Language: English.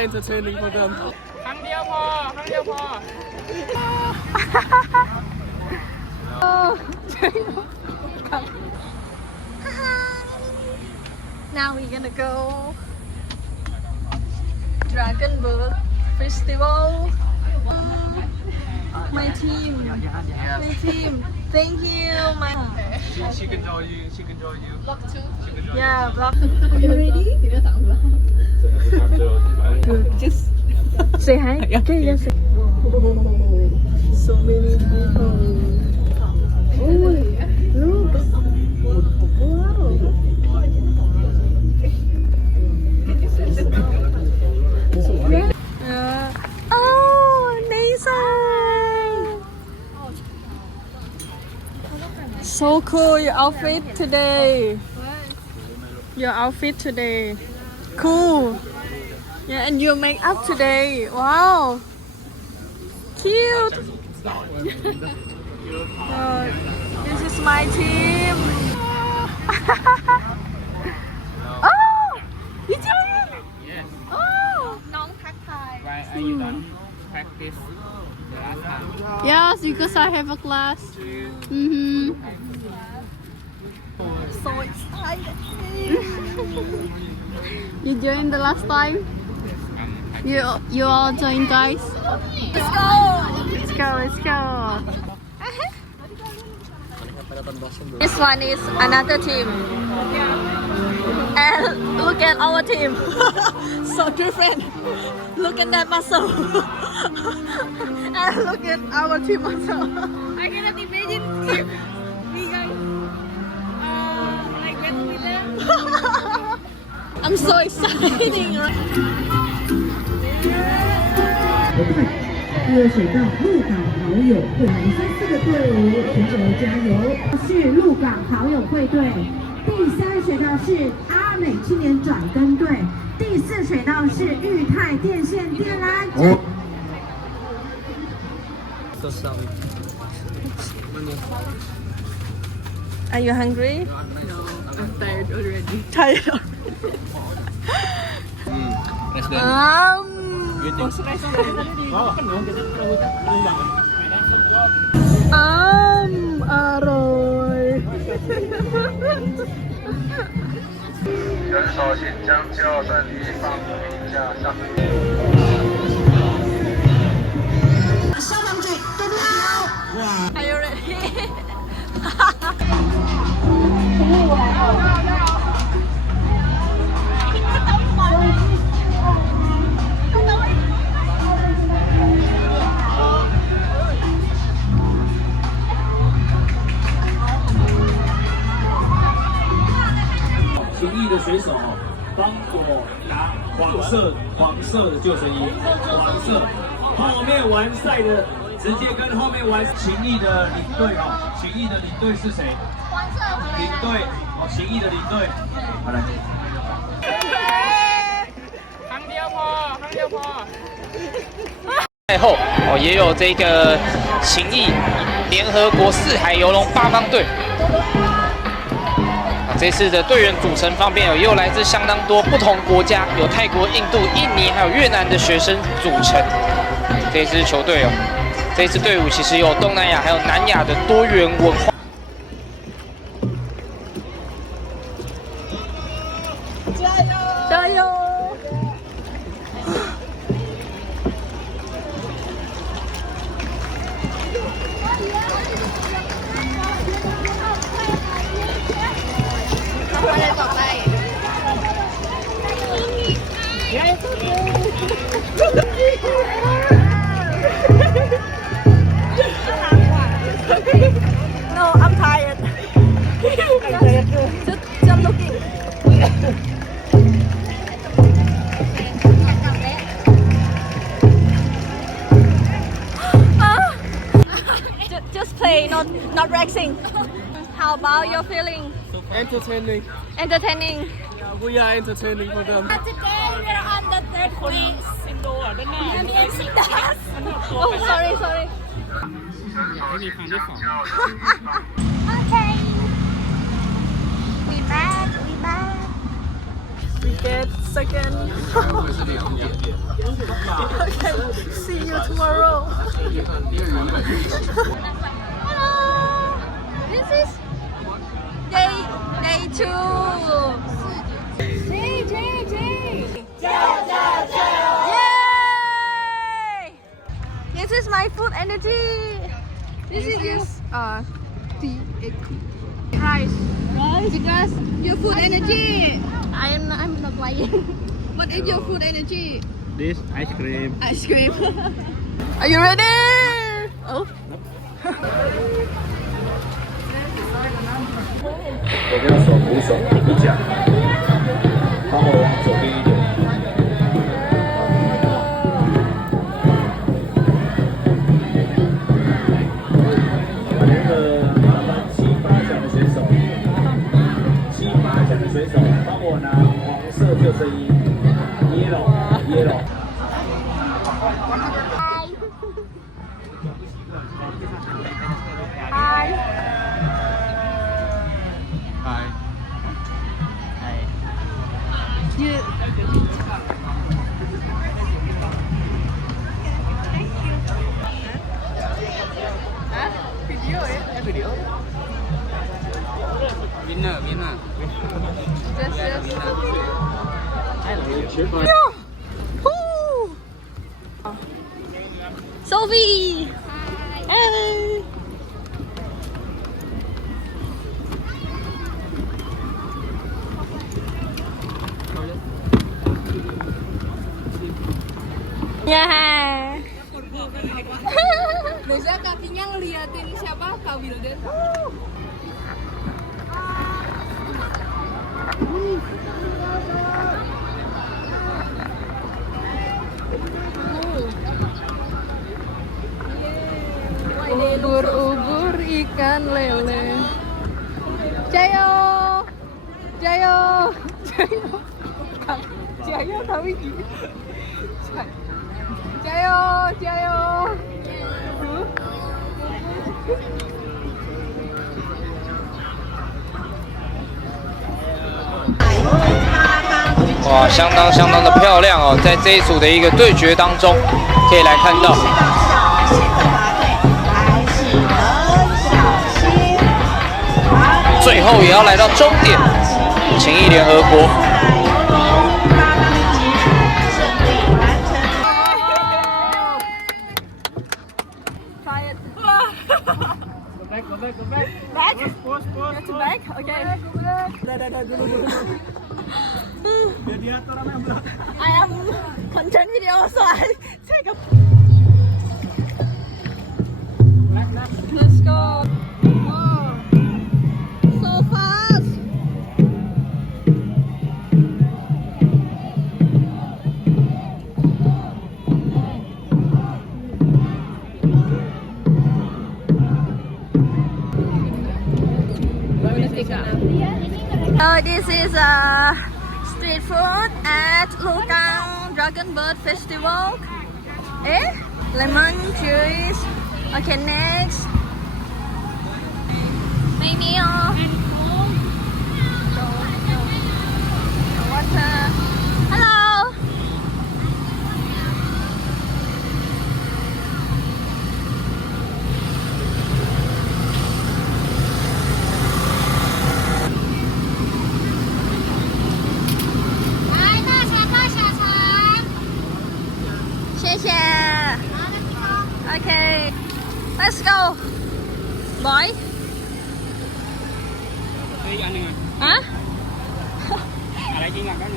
are entertaining for them. ครั้งเดียวพอครั้งเดียวพอ Now we're gonna go Dragon Boat Festival. My team. Thank you. She can join you. She can join you. Block 2 Yeah, vlog. Are you ready? Just say hi. Okay, yes. So many people. Oh, look. Oh, Nathan. So cool your outfit today. Your outfit today. Cool. Yeah, and your makeup today. Wow. Cute. This is my team. Oh, you doing? Yes Oh. Why are you done practice the last time Yes, because I have a class. So excited. You joined the last time? You all joined, guys? Let's go! Let's go! This one is another team. And look at our team. So different. Look at that muscle. And look at our team muscle. I cannot imagine if we guys like battle with them. I'm so excited. 热水道鹿港好友会，3、4个队伍选手加油！是鹿港好友会队，第3水道是阿美青年转耕队，第4水道是裕泰电线电缆。Are you hungry? No I'm tired already Tired already. Um, อร่อย 选手请将7号胜利放评价上。消防局对不起哦。 Are you ready?情谊的水手帮我拿黄色的救生衣，黄色。后面完赛的直接跟后面完情谊的领队哦，情谊的领队是谁？黄色领队哦，情谊的领队，好来。ครั้งเดียวพอครั้งเดียวพอ赛后哦，也有这个情谊联合国4海游龙8方队。这次的队员组成方面也有来自相当多不同国家，有泰国、印度、印尼还有越南的学生组成这支球队哦。这支队伍其实有东南亚还有南亚的多元文化。加油！No, I'm tired. Just looking. Just play, not racing. How about your feeling? Entertaining. Entertaining. Yeah, we are entertaining for them. Today we're on the 3rd place. Oh, sorry. Okay. We back. We get second. Okay, see you tomorrow. Hello. This is day 2. Yay! This is my food energy. This is rice. Because your food energy. I'm not lying. What is your food energy? This ice cream. Ice cream. Are you ready? Oh. 我们要手扶手一脚，帮我往左边一点。那个麻烦7、8奖的选手，7、8奖的选手，帮我拿黄色救生衣 ，yellow。Winner. Sophie. Hey. Ya. Biasa kakinya ngeliatin siapa? Kak Wildan. Ubur-ubur ikan lele. Jayo. Jayo tapi gini. Jayo. 哇，相当的漂亮哦！在这一组的一个对决当中，可以来看到。最后也要来到终点，情谊联合国。Go back. Pause. Back, okay. Biar diatur sama yang belakang. I am content video, so I take a. Let's go. Oh, so fast. This is street food at Lukang Dragon Bird Festival. Lemon juice. Okay, next. Maybe water. Hello. Okay, let's go, boy. Hah? Ada lagi nggak kan?